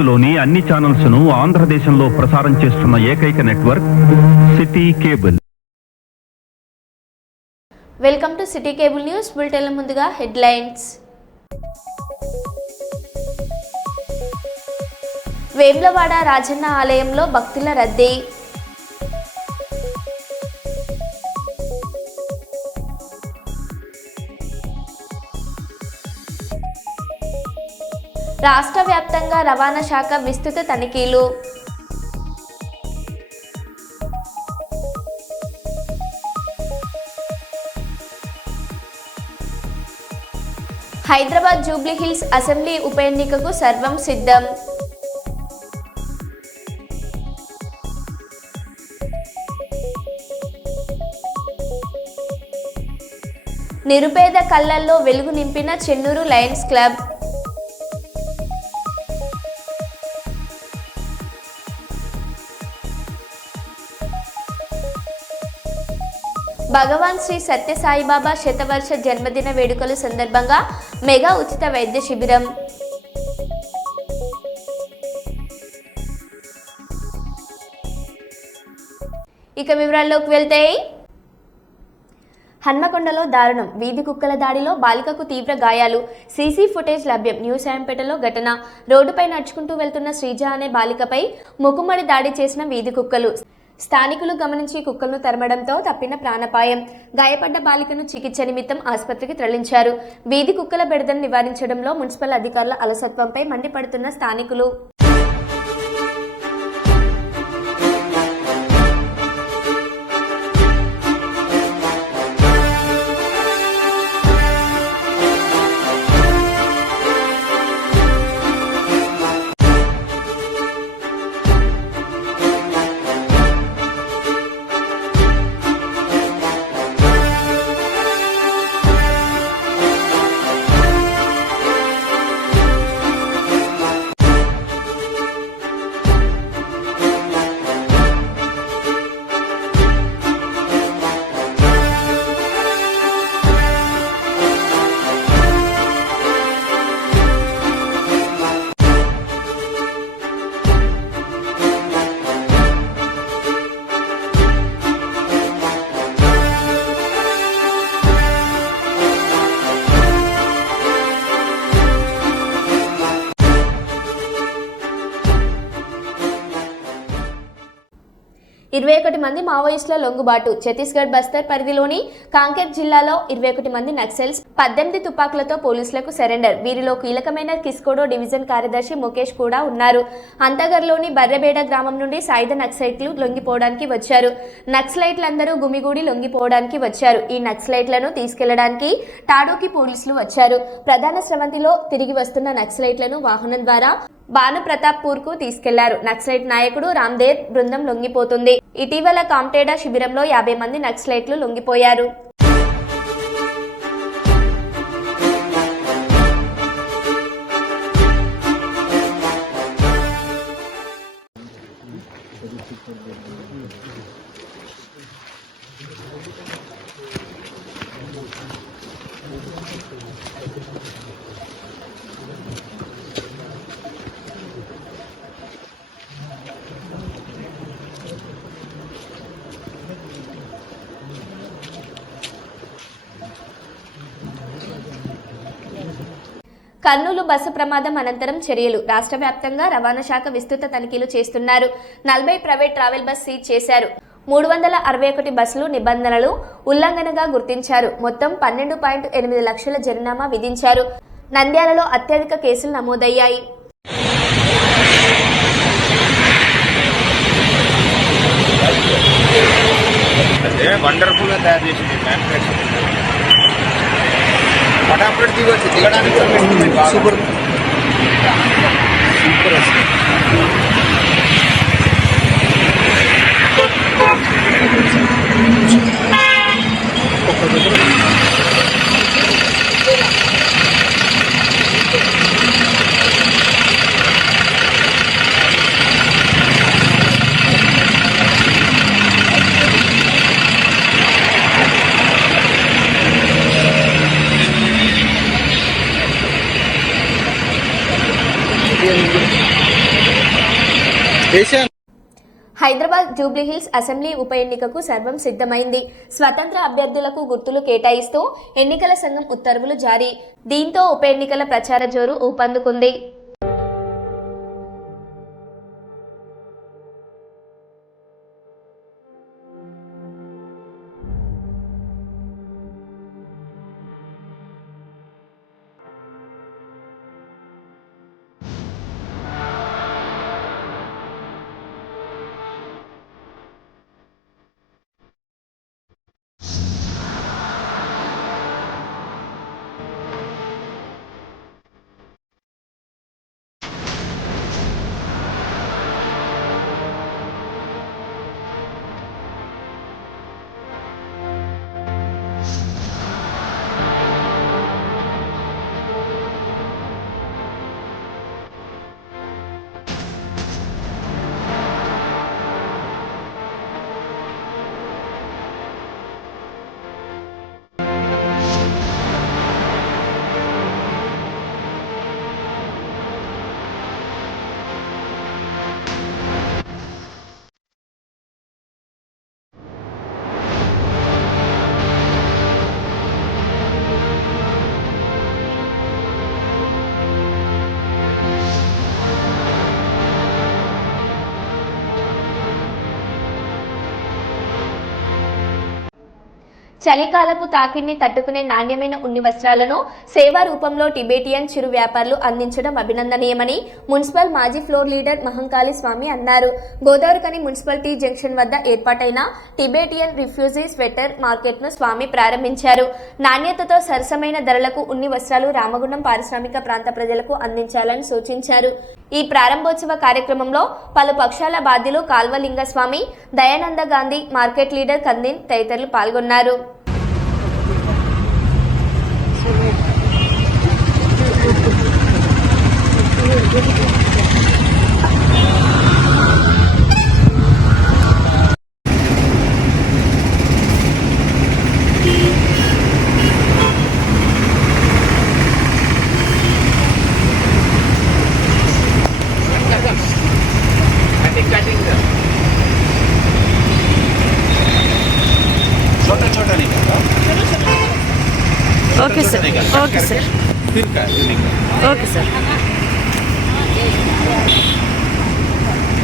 భారత్లోని అన్ని ఛానల్స్ ను ఆంధ్రదేశంలో ప్రసారం చేస్తున్న ఏకైక network city cable. Welcome to city cable news bulletin. ముందుగా హెడ్లైన్స్. వేములవాడ రాజన్న ఆలయంలో భక్తుల రద్దీ. రాష్ట్ర వ్యాప్తంగా రవాణా శాఖ విస్తృత తనిఖీలు. హైదరాబాద్ జూబ్లీహిల్స్ అసెంబ్లీ ఉప ఎన్నికకు సర్వం సిద్ధం. నిరుపేద కళ్ళల్లో వెలుగు నింపిన చెన్నూరు లయన్స్ క్లబ్. భగవాన్ శ్రీ సత్య సాయిబాబా శతవర్ష జన్మదిన వేడుకల సందర్భంగా మెగా ఉచిత వైద్య శిబిరం. ఇక వివరాల్లోకి వెళ్తే, హన్మకొండలో దారుణం. వీధి కుక్కల దాడిలో బాలికకు తీవ్ర గాయాలు. సీసీ ఫుటేజ్ లభ్యం. న్యూ సాయంపేటలో ఘటన. రోడ్డుపై నడుచుకుంటూ వెళ్తున్న శ్రీజ అనే బాలికపై మూకుమ్మడి దాడి చేసిన వీధి కుక్కలు. స్థానికులు గమనించి కుక్కలను తరమడంతో తప్పిన ప్రాణాపాయం. గాయపడ్డ బాలికను చికిత్స నిమిత్తం ఆసుపత్రికి తరలించారు. వీధి కుక్కల బెడదను నివారించడంలో మున్సిపల్ అధికారుల అలసత్వంపై మండిపడుతున్న స్థానికులు. ఇరవై 21 మంది మావోయిస్టుల లొంగుబాటు. ఛత్తీస్గఢ్ బస్తర్ పరిధిలోని కాంకేర్ జిల్లాలో 21 మంది నక్సల్స్ 18 తుపాకులతో పోలీసులకు సరెండర్. వీరిలో కీలకమైన కిస్కోడో డివిజన్ కార్యదర్శి ముఖేష్ కూడా ఉన్నారు. అంతగర్లోని బర్రెబేడ గ్రామం నుండి సాయుధ నక్సలైట్లు లొంగిపోవడానికి వచ్చారు. నక్సలైట్లందరూ గుమిగూడి లొంగిపోవడానికి వచ్చారు. ఈ నక్సలైట్లను తీసుకెళ్లడానికి టాడోకి పోలీసులు వచ్చారు. ప్రధాన స్రవంతిలో తిరిగి వస్తున్న నక్సలైట్లను వాహనం ద్వారా భానుప్రతాప్పూర్ కు తీసుకెళ్లారు. నక్సలైట్ నాయకుడు రామ్దేవ్ బృందం లొంగిపోతుంది. ఇటీవల కామ్టేడా శిబిరంలో 50 మంది నక్సలైట్లు లొంగిపోయారు. కర్నూలు బస్సు ప్రమాదం అనంతరం చర్యలు. రాష్ట్ర వ్యాప్తంగా రవాణా శాఖ విస్తృత తనిఖీలు చేస్తున్నారు. 40 ప్రైవేట్ ట్రావెల్ బస్ సీజ్ చేశారు. 361 బస్సులు నిబంధనలు ఉల్లంఘనగా గుర్తించారు. మొత్తం 12.8 లక్షల జరిమానా విధించారు. నంద్యాలలో అత్యధిక కేసులు నమోదయ్యాయి. फटाफट दिवस सुपर హైదరాబాద్ జూబ్లీహిల్స్ అసెంబ్లీ ఉప ఎన్నికకు సర్వం సిద్ధమైంది. స్వతంత్ర అభ్యర్థులకు గుర్తులు కేటాయిస్తూ ఎన్నికల సంఘం ఉత్తర్వులు జారీ. దీంతో ఉప ఎన్నికల ప్రచార జోరు ఊపందుకుంది. చలికాలపు తాకిడిని తట్టుకునే నాణ్యమైన ఉన్ని వస్త్రాలను సేవా రూపంలో టిబెటియన్ చిరు వ్యాపారులు అందించడం అభినందనీయమని మున్సిపల్ మాజీ ఫ్లోర్ లీడర్ మహంకాళి స్వామి అన్నారు. గోదావరికని మున్సిపాలిటీ జంక్షన్ వద్ద ఏర్పాటైన టిబెటియన్ రిఫ్యూజీ స్వెటర్ మార్కెట్ను స్వామి ప్రారంభించారు. నాణ్యతతో సరసమైన ధరలకు ఉన్ని వస్త్రాలు రామగుండం పారిశ్రామిక ప్రాంత ప్రజలకు అందించాలని సూచించారు. ఈ ప్రారంభోత్సవ కార్యక్రమంలో పలు పక్షాల బాధ్యులు కాల్వలింగస్వామి, దయానంద గాంధీ, మార్కెట్ లీడర్ కందిన్ తదితరులు పాల్గొన్నారు. Okay sir, okay sir, okay sir.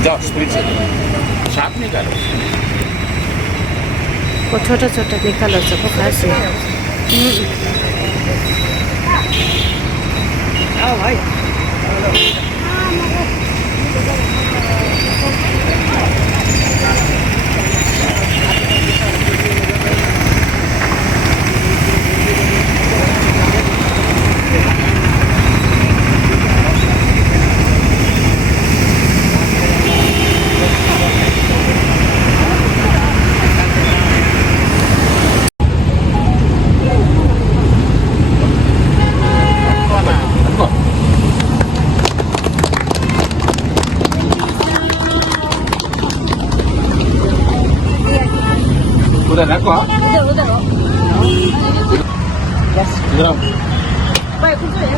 जाओ स्प्रिंग से शार्प निकालो. वो छोटा छोटा निकालो सबको फ्लैश से. आओ भाई. उधर रखो. उधर इधर भाई कुछ है.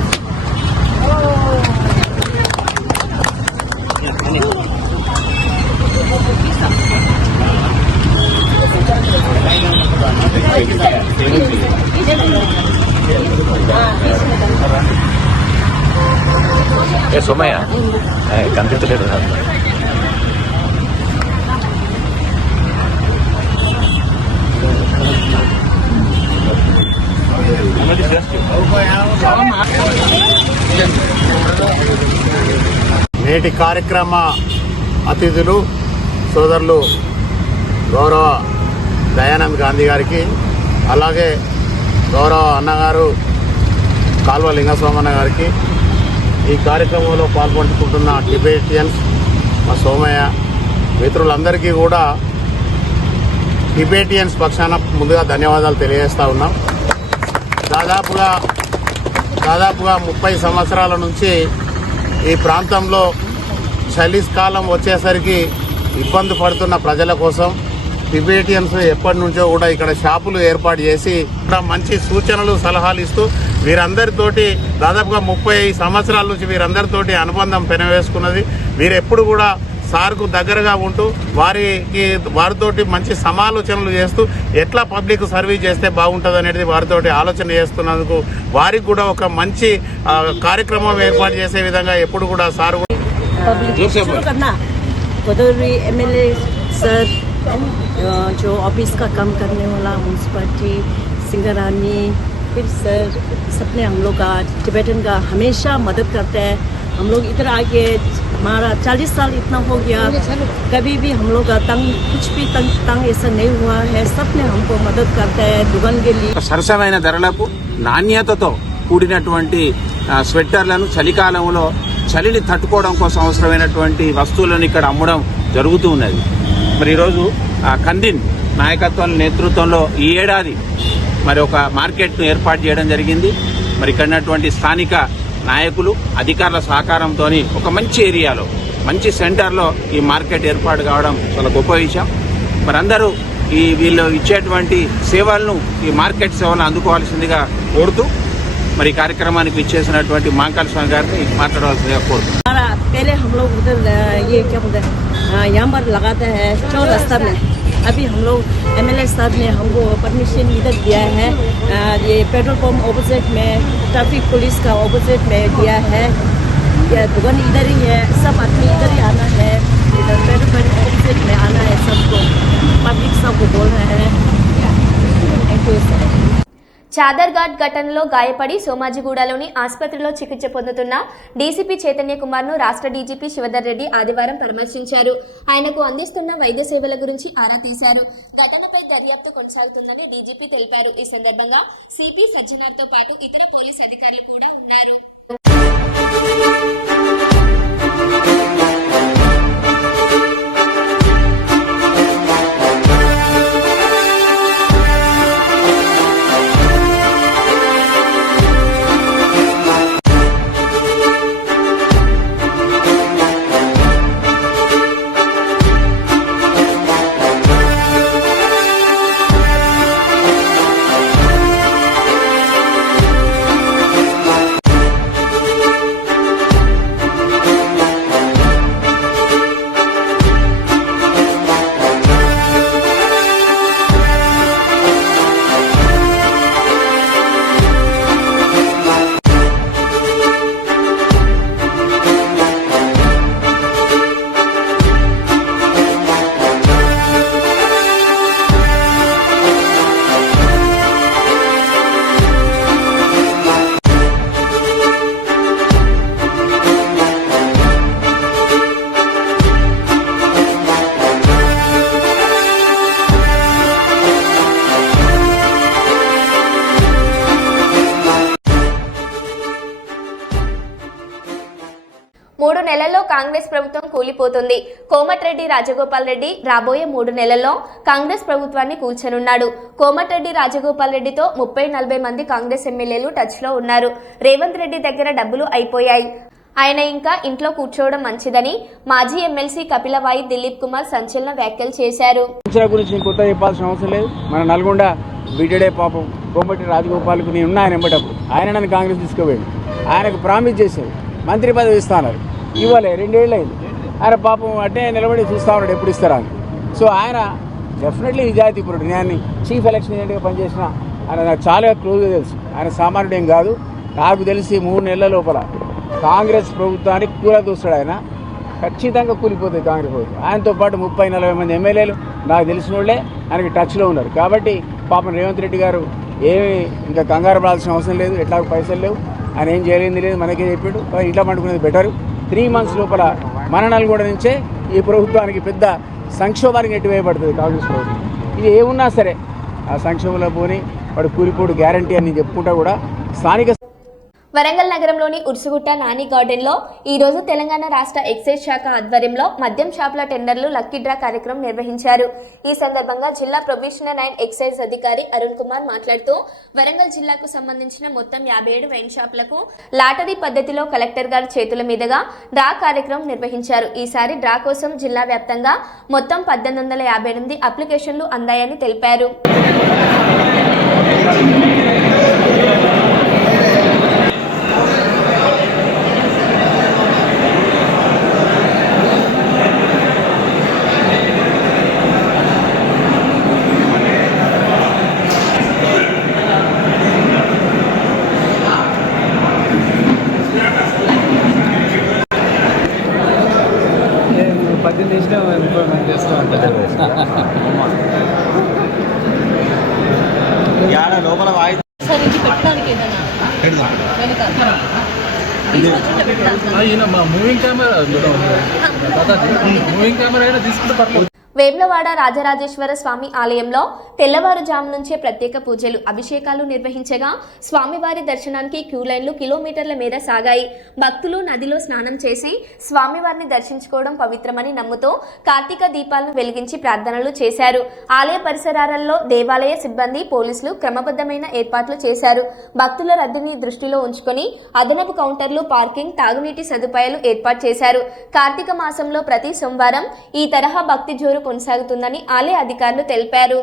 ఏ సోమయ్య కనిపించలేదు. నేటి కార్యక్రమ అతిథులు సోదరులు గౌరవ దయానంద్ గాంధీ గారికి, అలాగే గౌరవ అన్నగారు కాల్వ లింగస్వామన్న గారికి, ఈ కార్యక్రమంలో పాల్గొంటుకుంటున్న టిబెటియన్స్ మా సోమయ్య మిత్రులందరికీ కూడా టిబెటియన్స్ పక్షాన ముందుగా ధన్యవాదాలు తెలియజేస్తా ఉన్నాం. దాదాపుగా 30 సంవత్సరాల నుంచి ఈ ప్రాంతంలో చలికాలం వచ్చేసరికి ఇబ్బంది పడుతున్న ప్రజల కోసం టిబెటియన్స్ ఎప్పటి నుంచో కూడా ఇక్కడ షాపులు ఏర్పాటు చేసి మంచి సూచనలు సలహాలు ఇస్తూ వీరందరితోటి దాదాపుగా 30 సంవత్సరాల నుంచి వీరందరితోటి అనుబంధం పెనవేసుకున్నది. వీరెప్పుడు కూడా సార్కు దగ్గరగా ఉంటూ వారితోటి మంచి సమాలోచనలు చేస్తూ ఎట్లా పబ్లిక్ సర్వీస్ చేస్తే బాగుంటుంది అనేది వారితోటి ఆలోచన చేస్తున్నందుకు వారికి కూడా ఒక మంచి కార్యక్రమం ఏర్పాటు చేసే విధంగా ఎప్పుడు కూడా సార్ पब्लिक शुरू करना भदौरी एमएलए सर जो ऑफिस का काम करने वाला म्यूनसिपालिटी सिंगरानी फिर सर सबने हम लोग का टिबेटन का हमेशा मदद करते हैं। हम लोग इधर आके हमारा 40 साल इतना हो गया, कभी भी हम लोग का कुछ भी तंग ऐसा नहीं हुआ है। सबने हमको मदद करते हैं दुकान के लिए। సరసమైన ధరలకు నాణ్యతతో కూడినటువంటి స్వెట్టర్లను చలికాలంలో చలిని తట్టుకోవడం కోసం అవసరమైనటువంటి వస్తువులను ఇక్కడ అమ్మడం జరుగుతూ ఉన్నది. మరి ఈరోజు కందిన్ నాయకత్వం నేతృత్వంలో ఈ ఏడాది మరి ఒక మార్కెట్ను ఏర్పాటు చేయడం జరిగింది. మరి ఇక్కడ ఉన్నటువంటి స్థానిక నాయకులు అధికారుల సహకారంతో ఒక మంచి ఏరియాలో మంచి సెంటర్లో ఈ మార్కెట్ ఏర్పాటు కావడం చాలా గొప్ప విషయం. మరి అందరూ వీళ్ళు ఇచ్చేటువంటి సేవలను ఈ మార్కెట్ సేవలను అందుకోవాల్సిందిగా కోరుతూ మరి కార్యక్రమానికి ఇచ్చేసినటువంటి మాంకాల స్వామి గారిని మాట్లాడవలసిందిగా కోరుతున్నాం. पहले हम लोग उधर ये क्या बोलते हैं यहाँ पर लगाते हैं चौर रास्ता में। अभी हम लोग एमएलए साहब ने हमको परमिशन इधर दिया है, ये पेट्रोल पंप ऑपोजिट में ट्रैफिक पुलिस का ऑपोजिट में दिया है। ये दुकान इधर ही है, सब आदमी इधर ही आना है, इधर पेट्रोल पंप ऑपोजिट में आना है। सबको पब्लिक सबको बोल रहे हैं थैंक यू सर। చాదర్ఘాట్ ఘటనలో గాయపడి సోమాజిగూడలోని ఆసుపత్రిలో చికిత్స పొందుతున్న డీసీపీ చైతన్య కుమార్ను రాష్ట్ర డీజీపీ శివధర్ రెడ్డి ఆదివారం పరామర్శించారు. ఆయనకు అందిస్తున్న వైద్య సేవల గురించి ఆరా తీశారు. ఘటనపై దర్యాప్తు కొనసాగుతుందని డీజీపీ తెలిపారు. ఈ సందర్భంగా సిపి సజ్జనార్తో పాటు ఇతర పోలీసు అధికారులు కూడా ఉన్నారు. నెలల్లో కాంగ్రెస్ ప్రభుత్వం కూలిపోతుంది. కోమటిరెడ్డి రాజగోపాల్ రెడ్డి రాబోయే 3 నెలల్లో కాంగ్రెస్ ప్రభుత్వాన్ని కూల్చనున్నాడు. కోమటిరెడ్డి రాజగోపాల్ రెడ్డితో 30-40 మంది కాంగ్రెస్ ఎమ్మెల్యేలు టచ్ లో ఉన్నారు. రేవంత్ రెడ్డి దగ్గర డబ్బులు అయిపోయాయి. ఆయన ఇంకా ఇంట్లో కూర్చోవడం మంచిదని మాజీ ఎమ్మెల్సీ కపిలవాయి దిలీప్ కుమార్ సంచలన వ్యాఖ్యలు చేశారు. గురించి కొత్త చెప్పాల్సిన అవసరం లేదు. మన నల్గొండ బీటెడే పాపం కోమటిరెడ్డి రాజగోపాల్కు నేను ఉన్నా ఆయన ఎంబటప్పుడు ఆయన నన్ను కాంగ్రెస్ తీసుకుపోయాడు. ఆయనకు ప్రామిస్ చేశారు మంత్రి పదవి ఇస్తాన్నారు, ఇవ్వలే 2 ఏళ్ళు అయింది. ఆయన పాపం అంటే నిలబడి చూస్తా ఉన్నాడు ఎప్పుడు ఇస్తారా అని. సో ఆయన డెఫినెట్లీ నిజాయితీపరుడు. నేను చీఫ్ ఎలక్షన్ ఏజెంట్గా పనిచేసిన ఆయన నాకు చాలా క్లోజ్గా తెలుసు. ఆయన సామాన్యుడు ఏం కాదు. నాకు తెలిసి 3 నెలల లోపల కాంగ్రెస్ ప్రభుత్వానికి కూలదూస్తాడు. ఆయన ఖచ్చితంగా కూలిపోతుంది కాంగ్రెస్ ప్రభుత్వం. ఆయనతో పాటు 30-40 మంది ఎమ్మెల్యేలు నాకు తెలిసిన వాళ్ళే ఆయనకి టచ్లో ఉన్నారు. కాబట్టి పాపం రేవంత్ రెడ్డి గారు ఏమి ఇంకా కంగారు పడాల్సిన అవసరం లేదు. ఎట్లా పైసలు లేవు, ఆయన ఏం చేయలేంది లేదు, మనకే చెప్పాడు. ఇంట్లో పండుకునేది బెటరు. 3 months లోపల మన నల్గొండ నుంచే ఈ ప్రభుత్వానికి పెద్ద సంక్షోభానికి నెట్టివేయబడుతుంది కాంగ్రెస్ ప్రభుత్వం. ఇది ఏమున్నా సరే ఆ సంక్షోభంలో పోని వాడు కూలిపోడు గ్యారంటీ అని చెప్పుకుంటా కూడా స్థానిక వరంగల్ నగరంలోని ఉర్సుగుట్ట నాని గార్డెన్లో ఈరోజు తెలంగాణ రాష్ట్ర ఎక్సైజ్ శాఖ ఆధ్వర్యంలో మద్యం షాపుల టెండర్లు లక్కీ డ్రా కార్యక్రమం నిర్వహించారు. ఈ సందర్భంగా జిల్లా ప్రొబేషనర్ అండ్ ఎక్సైజ్ అధికారి అరుణ్ కుమార్ మాట్లాడుతూ వరంగల్ జిల్లాకు సంబంధించిన మొత్తం 57 వైన్ షాపులకు లాటరీ పద్ధతిలో కలెక్టర్ గారి చేతుల మీదుగా డ్రా కార్యక్రమం నిర్వహించారు. ఈసారి డ్రా కోసం జిల్లా వ్యాప్తంగా మొత్తం 1858 అప్లికేషన్లు అందాయని తెలిపారు. తీసుకొచ్చి పెట్టడానికి ఏదైనా వెనక ఈయన మా moving camera Dadaji moving camera అయినా తీసుకుంటే పర్లేదు. వేములవాడ రాజరాజేశ్వర స్వామి ఆలయంలో తెల్లవారుజాము నుంచే ప్రత్యేక పూజలు అభిషేకాలు నిర్వహించగా స్వామివారి దర్శనానికి క్యూ లైన్లు కిలోమీటర్ల మేర సాగాయి. భక్తులు నదిలో స్నానం చేసి స్వామివారిని దర్శించుకోవడం పవిత్రమని నమ్ముతూ కార్తీక దీపాలను వెలిగించి ప్రార్థనలు చేశారు. ఆలయ పరిసరాలలో దేవాలయ సిబ్బంది పోలీసులు క్రమబద్ధమైన ఏర్పాట్లు చేశారు. భక్తుల రద్దీని దృష్టిలో ఉంచుకొని అదనపు కౌంటర్లు, పార్కింగ్, తాగునీటి సదుపాయాలు ఏర్పాటు చేశారు. కార్తీక మాసంలో ప్రతి సోమవారం ఈ తరహా భక్తి జోరు కొనసాగుతుందని ఆలయ అధికారులు తెలిపారు.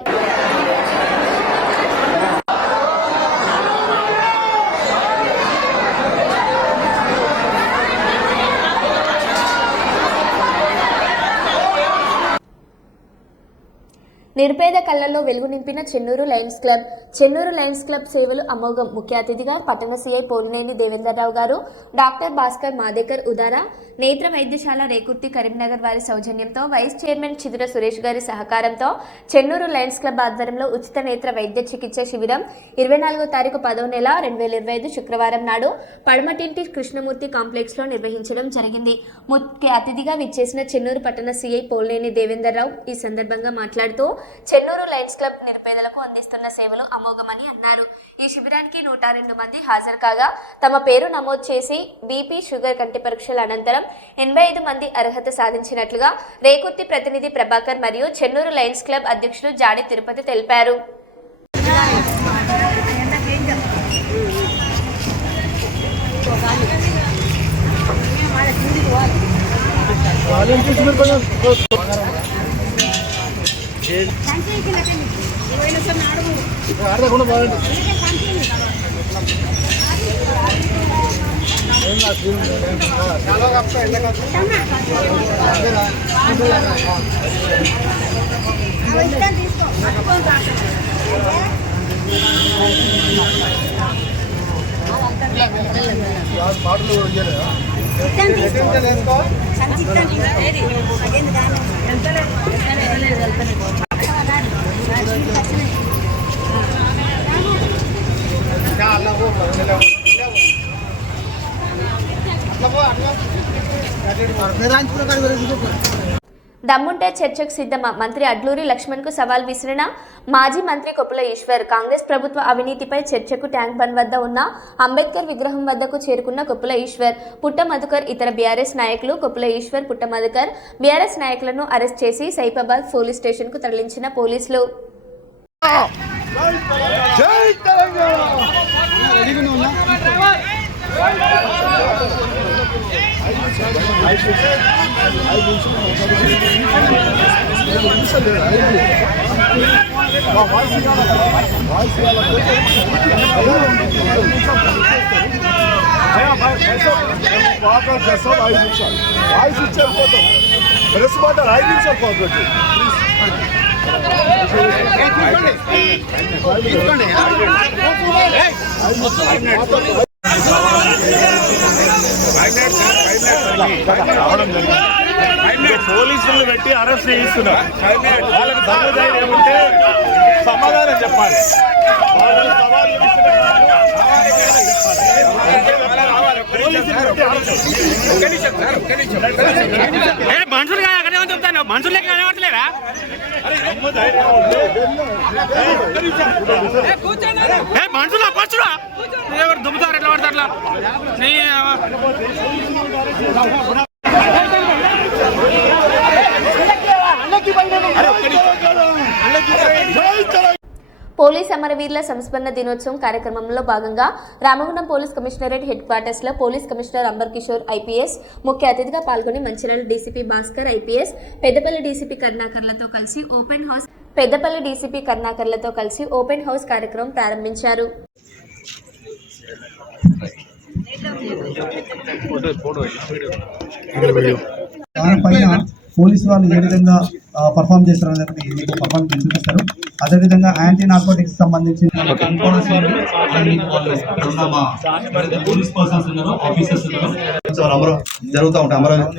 నిరుపేద కళ్లలో వెలుగు నింపిన Chennur Lions club. Chennur Lions club సేవలు అమోఘం. ముఖ్య అతిథిగా పట్టణ సిఐ పోలినేని దేవేందర్రావు గారు, డాక్టర్ భాస్కర్ మాదేకర్ ఉదార నేత్ర వైద్యశాల రేకుర్తి కరీంనగర్ వారి సౌజన్యంతో, వైస్ చైర్మన్ చిదుర సురేష్ గారి సహకారంతో చెన్నూరు లయన్స్ క్లబ్ ఆధ్వర్యంలో ఉచిత నేత్ర వైద్య చికిత్స శిబిరం 24వ తారీఖు 10వ నెల 2025 శుక్రవారం నాడు పడమటింటి కృష్ణమూర్తి కాంప్లెక్స్ లో నిర్వహించడం జరిగింది. ముఖ్య అతిథిగా విచ్చేసిన చెన్నూరు పట్టణ సిఐ పోలినేని దేవేందర్రావు ఈ సందర్భంగా మాట్లాడుతూ చెన్నూరు లయన్స్ క్లబ్ నిరుపేదలకు అందిస్తున్న సేవలు అమోఘమని అన్నారు. ఈ శిబిరానికి 102 మంది హాజరు కాగా తమ పేరు నమోదు చేసి బీపీ, షుగర్, కంటి పరీక్షల అనంతరం 85 మంది అర్హత సాధించినట్లుగా రేకుర్తి ప్రతినిధి ప్రభాకర్ మరియు చెన్నూరు లయన్స్ క్లబ్ అధ్యక్షులు జాడి తిరుపతి తెలిపారు. దమ్ముంటే చర్చకు సిద్ధమా? మంత్రి అడ్లూరి లక్ష్మణ్కు సవాల్ విసిరిన మాజీ మంత్రి కొప్పుల ఈశ్వర్. కాంగ్రెస్ ప్రభుత్వ అవినీతిపై చర్చకు ట్యాంక్ బండ్ వద్ద ఉన్న అంబేద్కర్ విగ్రహం వద్దకు చేరుకున్న కొప్పుల ఈశ్వర్, పుట్ట మధుకర్, ఇతర బీఆర్ఎస్ నాయకులు. కొప్పుల ఈశ్వర్, పుట్ట మధుకర్ బీఆర్ఎస్ నాయకులను అరెస్ట్ చేసి సైఫాబాద్ పోలీస్ స్టేషన్ కు తరలించిన పోలీసులు. పోలీసులు పెట్టి అరెస్ట్ చేయిస్తున్నారు. వాళ్ళకి ధైర్యం ఏమంటే సమాధానం చెప్పాలి. మనుషులు చెప్తాను, మనుషులు కనబడలేరా? మనుషులు పచ్చురా ఎవరు దుమ్ముతారు, ఎట్లా పడతారు అట్లా. పోలీస్ అమరవీరుల సంస్మరణ దినోత్సవం కార్యక్రమంలో భాగంగా Ramagundam police commissionerate headquarters లో police commissioner Amber Kishore IPS ముఖ్య అతిథిగా పాల్గొని Mancherial DCP Bhaskar IPS, Peddapalli DCP కరుణాకర్లతో కలిసి ఓపెన్ హౌస్ కార్యక్రమం ప్రారంభించారు. పోలీసు వాళ్ళు ఏ విధంగా పర్ఫామ్ చేస్తారనేది మీకు పర్ఫార్మెన్స్ చూపిస్తారు. అదేవిధంగా యాంటీ నార్కోటిక్స్ సంబంధించిన పోలీస్ పర్సన్స్ ఉన్నారు, ఆఫీసర్స్ ఉన్నారు, జరుగుతూ ఉంటాయి అమరావతి.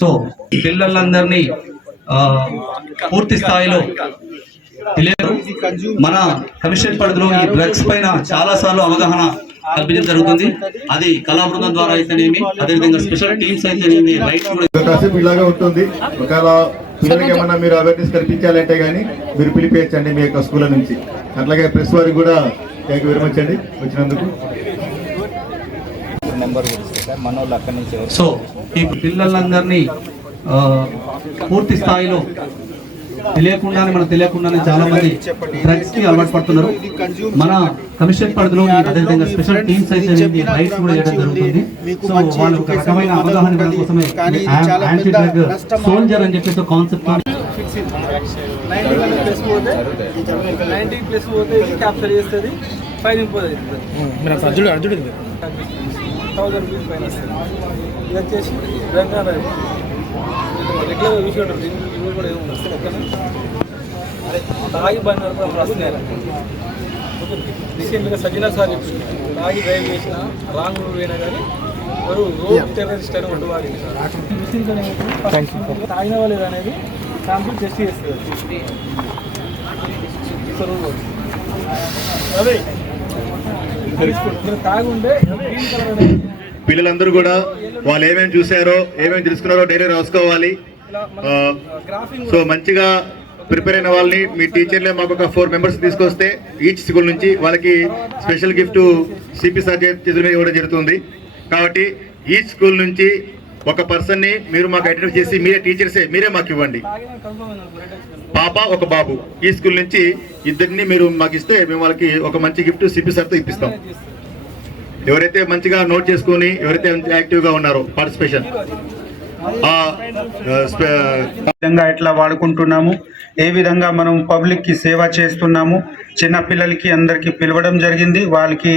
సో పిల్లలందరినీ పూర్తి స్థాయిలో తెలియదు. మన కమిషన్ పరిధిలో ఈ డ్రగ్స్ పైన చాలా సార్లు అవగాహన కల్పించడం జరుగుతుంది. అది కళా బృందం ద్వారా అయితేనేమి, అదేవిధంగా స్పెషల్ టీమ్స్ అయితేనేమి, రైట్స్ కూడా కాసేపు ఇలాగా ఉంటుంది. ఒకవేళ పిల్లలకి ఏమన్నా మీరు అవేర్నెస్ కల్పించాలంటే కానీ మీరు పిలిపించండి మీ యొక్క స్కూల్ నుంచి. అట్లాగే ప్రెస్ వారికి కూడా థ్యాంక్ యూ వెరీ మచ్ అండి వచ్చినందుకు. సో ఈ పిల్లలందరినీ పూర్తి స్థాయిలో తెలియకుండానే చాలా మంది డ్రగ్స్ కి అలవాటు పడుతున్నారు. మన కమిషన్ పరిధిలో అదేవిధంగా స్పెషల్ టీమ్స్ అయితే రైట్స్ కూడా చేయడం జరుగుతుంది. సో వాళ్ళు ఒక రకమైన అవగాహన కోసమే యాంటీ డ్రగ్ సోల్జర్ అని చెప్పేసి కాన్సెప్ట్ క్యాప్చర్ చేస్తుంది, ఫైన్ ఇంపోజ్ అవుతుంది. అర్జుడు 1000 రూపీస్ ఫైన్ వస్తుంది. ఇది వచ్చేసి తెలంగాణ రెగ్యులర్ విషయం ఉంటుంది. ఇవి కూడా ఏమి వస్తుంది తాగి బండి కూడా వస్తున్నాయి. రీసెంట్గా సజ్జనా సార్ చెప్తుంది, తాగి డ్రైవ్ చేసిన రాంగ్ రూల్ అయినా కానీ వారు రోడ్ టెర్రరిస్ట్ అని ఉండవాలి. తాగిన వాళ్ళు అనేది శాంపుల్ టెస్ట్ చేస్తుంది. అదే తాగి ఉంటే గ్రీన్ కలర్ అనేది పిల్లలందరూ కూడా వాళ్ళు ఏమేమి చూసారో ఏమేమి తెలుసుకున్నారో డైలీ రాసుకోవాలి. సో మంచిగా ప్రిపేర్ అయిన వాళ్ళని మీ టీచర్లే మాకు ఒక 4 మెంబర్స్ తీసుకొస్తే ఈచ్ స్కూల్ నుంచి వాళ్ళకి స్పెషల్ గిఫ్ట్ సిపి సార్ చేతుల మీద ఇవ్వడం జరుగుతుంది. కాబట్టి ఈచ్ స్కూల్ నుంచి ఒక పర్సన్ని మీరు మాకు ఐడెంటిఫై చేసి మీరే టీచర్సే మీరే మాకు ఇవ్వండి. పాప ఒక బాబు ఈ స్కూల్ నుంచి ఇద్దరిని మీరు మాకు ఇస్తే మేము వాళ్ళకి ఒక మంచి గిఫ్ట్ సిపి సార్తో ఇప్పిస్తాం. ఎవరైతే మంచిగా నోట్ చేసుకుని ఎవరైతే యాక్టివ్గా ఉన్నారో పార్టిసిపేషన్ విధంగా ఎట్లా వాడుకుంటున్నాము, ఏ విధంగా మనం పబ్లిక్కి సేవ చేస్తున్నాము, చిన్న పిల్లలకి అందరికీ పిలవడం జరిగింది, వాళ్ళకి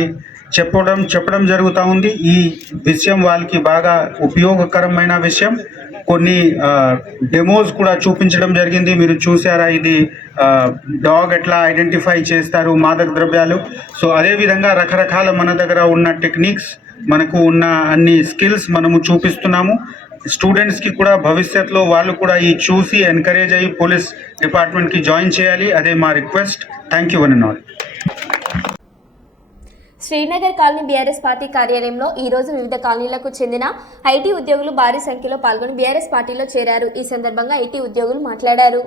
చెప్పడం జరుగుతూ ఉంది. ఈ విషయం వాళ్ళకి బాగా ఉపయోగకరమైన విషయం. కొన్ని డెమోస్ కూడా చూపించడం జరిగింది. మీరు చూసారా, ఇది డాగ్ ఎట్లా ఐడెంటిఫై చేస్తారు మాదక ద్రవ్యాలు. సో అదేవిధంగా రకరకాల మన దగ్గర ఉన్న టెక్నిక్స్, మనకు ఉన్న అన్ని స్కిల్స్ మనము చూపిస్తున్నాము. స్టూడెంట్స్కి కూడా భవిష్యత్తులో వాళ్ళు కూడా ఈ చూసి ఎంకరేజ్ అయ్యి పోలీస్ డిపార్ట్మెంట్కి జాయిన్ చేయాలి. అదే మా request. Thank you one and all. Srinagar colony BRS party కార్యాలయంలో ఈ రోజు వివిధ కాలనీలకు చెందిన ఐటీ ఉద్యోగులు భారీ సంఖ్యలో పాల్గొని బీఆర్ఎస్ పార్టీలో చేరారు. ఈ సందర్భంగా ఐటీ ఉద్యోగులు మాట్లాడారు.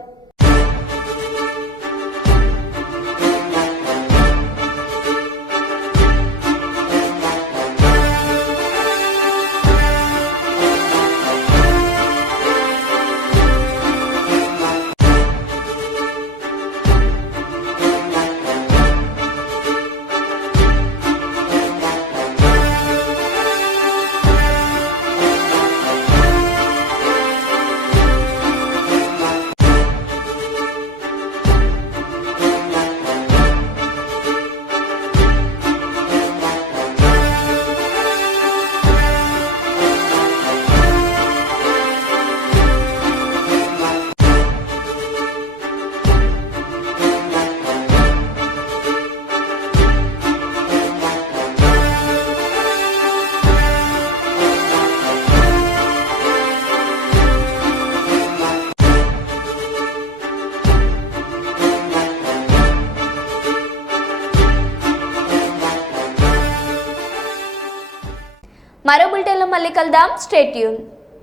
మరో బులెటిన్లో మళ్ళీ కలుద్దాం. Stay tune.